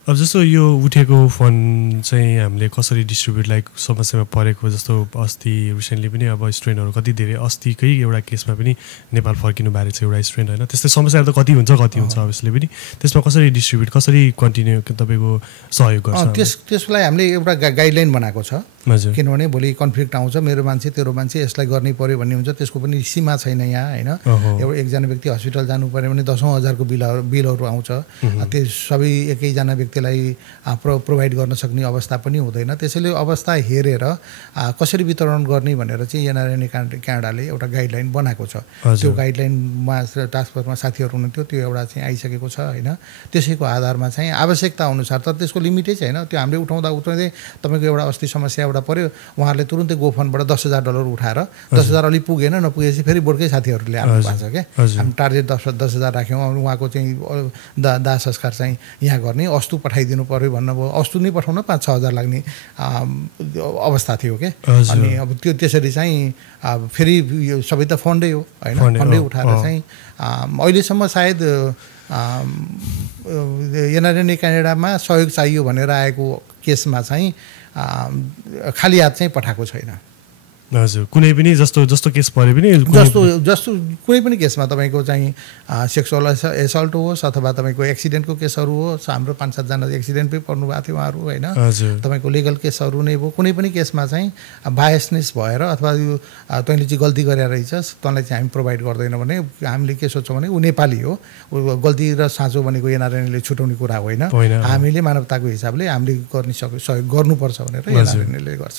अब जस्तो यो उठेको फन्ड चाहिँ हामीले कसरी डिस्ट्रिब्युट लाइक समस्यामा परेको जस्तो अस्ति रिसेन्टली पनि अब स्टुडेन्टहरू कति धेरै अस्तिकै एउटा केसमा पनि नेपाल फर्किनु भएको छ एउटा स्टुडेन्ट होइन त्यस्तै समस्याहरू त कति हुन्छ अभियसली पनि त्यसमा कसरी डिस्ट्रिब्युट कसरी कन्टिन्यू तपाईँको सहयोग गर्छ त्यसलाई हामीले एउटा गाइडलाइन बनाएको छ हजुर किनभने भोलि कन्फ्लिक्ट आउँछ मेरो मान्छे तेरो मान्छे यसलाई गर्नै पर्यो भन्ने हुन्छ त्यसको पनि सीमा छैन यहाँ होइन एउटा एकजना व्यक्ति हस्पिटल जानु पर्यो भने 10,000को बिलहरू आउँछ त्यो सबै एकैजना व्यक्तिलाई प्रोभाइड गर्न सक्ने अवस्था पनि हुँदैन त्यसैले अवस्था हेरेर कसरी वितरण गर्ने भनेर चाहिँ एनआरएन क्यानाडाले एउटा गाइडलाइन बनाएको छ त्यो गाइडलाइनमा टास्क फोर्समा साथीहरू हुनुहुन्थ्यो त्यो एउटा चाहिँ आइसकेको छ होइन त्यसैको आधारमा चाहिँ आवश्यकता अनुसार तर त्यसको लिमिटै छैन त्यो हामीले उठाउँदै तपाईँको एउटा अस्ति समस्या एउटा पर्यो उहाँहरूले तुरुन्तै गोफन्डबाट $10,000 उठाएर 10,000 अलि पुगेन नपुगेपछि फेरि बोर्डकै साथीहरूले आउनु भएको छ क्या हामी टार्गेट 10,000 राख्यौँ उहाँको चाहिँ दाह संस्कार चाहिँ यहाँ गर्ने अस्तु पठाइदिनु पर्यो भन्नुभयो अस्तु नै पठाउन 5-6 हजार लाग्ने अवस्था थियो क्या अनि अब त्यो त्यसरी चाहिँ फेरि यो सबै त फन्डै हो होइन फन्डै उठाएर चाहिँ अहिलेसम्म सायद एनआरएन क्यानाडामा सहयोग चाहियो भनेर आएको केसमा चाहिँ खाली हात चाहिँ पठाएको छैन हजुर कुनै पनि जस्तो केस परे पनि जस्तो कुनै पनि केसमा तपाईँको चाहिँ सेक्सुअल एसल्ट होस् अथवा तपाईँको एक्सिडेन्टको केसहरू होस् हाम्रो 5-7 जना एक्सिडेन्टमै पर्नु भएको थियो उहाँहरू होइन तपाईँको लिगल केसहरू नै भयो कुनै पनि केसमा चाहिँ बायसनेस भएर अथवा यो तैँले चाहिँ गल्ती गरेर रहेछस् तँलाई चाहिँ हामी प्रोभाइड गर्दैन भने हामीले के सोच्छौँ भने ऊ नेपाली हो गल्ती र साँचो भनेको एनआरएनले छुटाउने कुरा होइन हामीले मानवताको हिसाबले हामीले गर्ने सहयोग गर्नुपर्छ भनेर एनआरएनले गर्छ